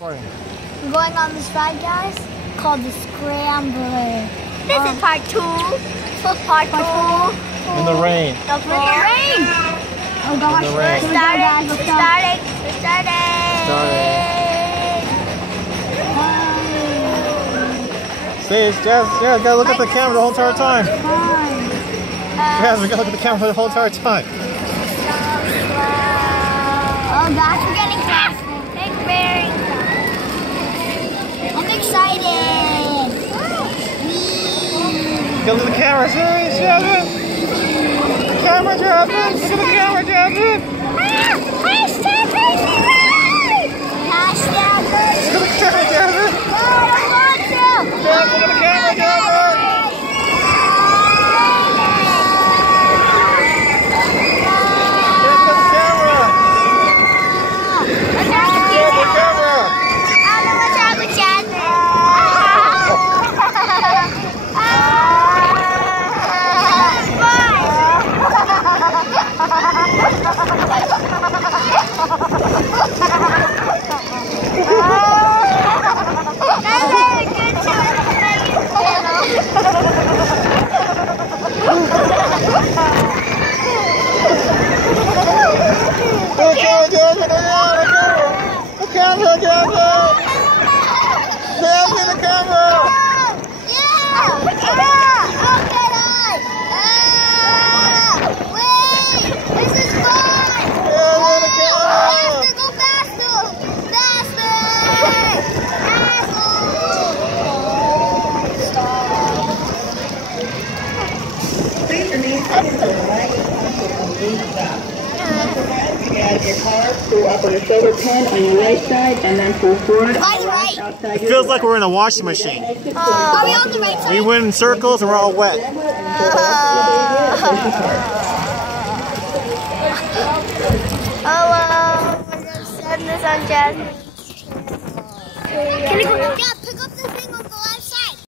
We're going on this ride, guys, called the Scrambler. This is part 2. Part 2. In the rain. In the rain. Oh gosh, We're starting. See, Jazz, yeah, gotta look at the camera the whole entire time. Jazz, we gotta look at the camera the whole entire time. Oh gosh, we're getting faster. Big bearing. I'm excited. Go to the camera, see, Jazmin. The camera, Jazmin. Look at the camera, Jazmin. Hashtag crazy ride. Hashtag crazy. Look at the camera, Jazmin. Oh, I want to. Jazz, look at the camera, Jazmin. Add your car, pull up on the shoulder pin on your right side, and then pull forward. It feels like we're in a washing machine. Are we on the right side? We went in circles and we're all wet. We're gonna send this on Jazmin. Can you go? Yeah,